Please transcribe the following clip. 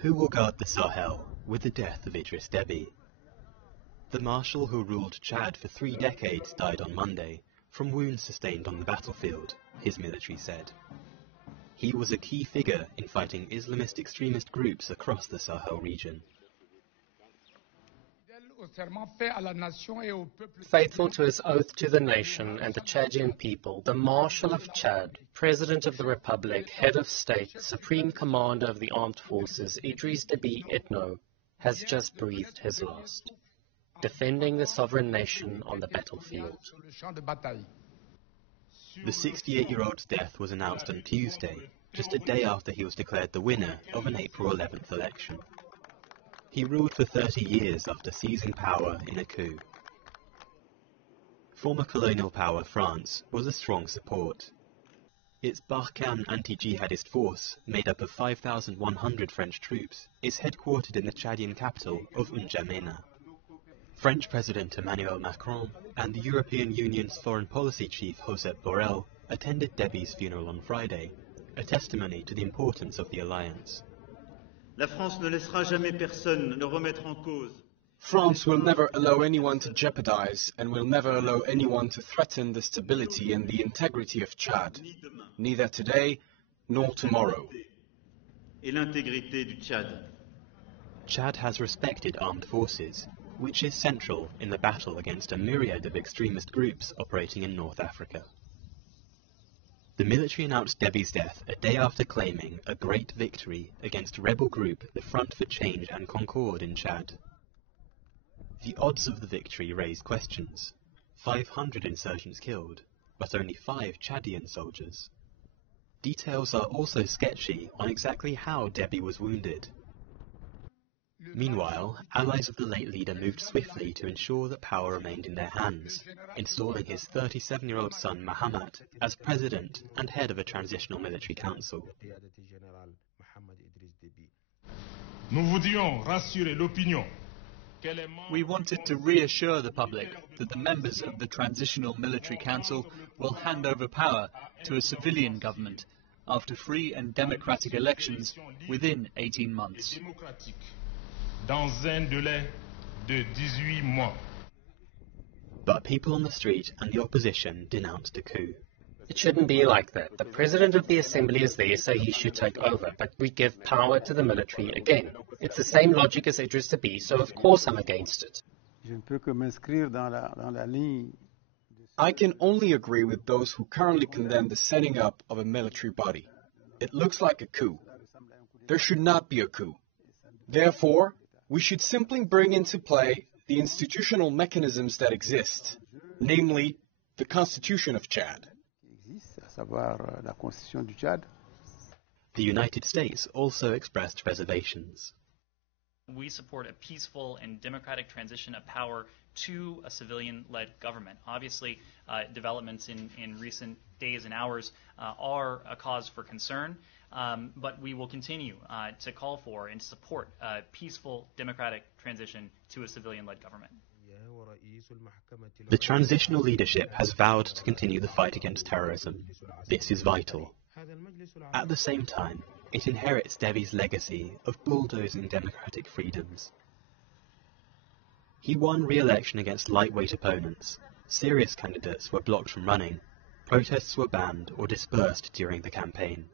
Who will guard the Sahel with the death of Idris Deby? The marshal who ruled Chad for 3 decades died on Monday from wounds sustained on the battlefield, his military said. He was a key figure in fighting Islamist extremist groups across the Sahel region. Faithful to his oath to the nation and the Chadian people, the Marshal of Chad, President of the Republic, Head of State, Supreme Commander of the Armed Forces, Idris Deby Itno, has just breathed his last, defending the sovereign nation on the battlefield. The 68-year-old's death was announced on Tuesday, just a day after he was declared the winner of an April 11th election. He ruled for 30 years after seizing power in a coup. Former colonial power France was a strong support. Its Barkhane anti-jihadist force, made up of 5,100 French troops, is headquartered in the Chadian capital of N'Djamena. French President Emmanuel Macron and the European Union's foreign policy chief Josep Borrell attended Deby's funeral on Friday, a testimony to the importance of the alliance. La France ne laissera jamais personne ne remettre en cause. France will never allow anyone to jeopardize and will never allow anyone to threaten the stability and the integrity of Chad, neither today nor tomorrow. Et l'intégrité du Tchad. Chad has respected armed forces, which is central in the battle against a myriad of extremist groups operating in North Africa. The military announced Deby's death a day after claiming a great victory against rebel group the Front for Change and Concord in Chad. The odds of the victory raised questions. 500 insurgents killed, but only 5 Chadian soldiers. Details are also sketchy on exactly how Deby was wounded. Meanwhile, allies of the late leader moved swiftly to ensure that power remained in their hands, installing his 37-year-old son Mahamat as president and head of a transitional military council. We wanted to reassure the public that the members of the Transitional Military Council will hand over power to a civilian government after free and democratic elections within 18 months. But people on the street and the opposition denounced a coup. It shouldn't be like that. The President of the Assembly is there, so he should take over, but we give power to the military again. It's the same logic as Idris Deby, so of course I'm against it. I can only agree with those who currently condemn the setting up of a military body. It looks like a coup. There should not be a coup. Therefore, we should simply bring into play the institutional mechanisms that exist, namely the Constitution of Chad. The United States also expressed reservations. We support a peaceful and democratic transition of power to a civilian-led government. Obviously, developments in recent days and hours are a cause for concern, but we will continue to call for and support a peaceful, democratic transition to a civilian-led government. The transitional leadership has vowed to continue the fight against terrorism. This is vital. At the same time, it inherits Deby's legacy of bulldozing democratic freedoms. He won re-election against lightweight opponents. Serious candidates were blocked from running. Protests were banned or dispersed during the campaign.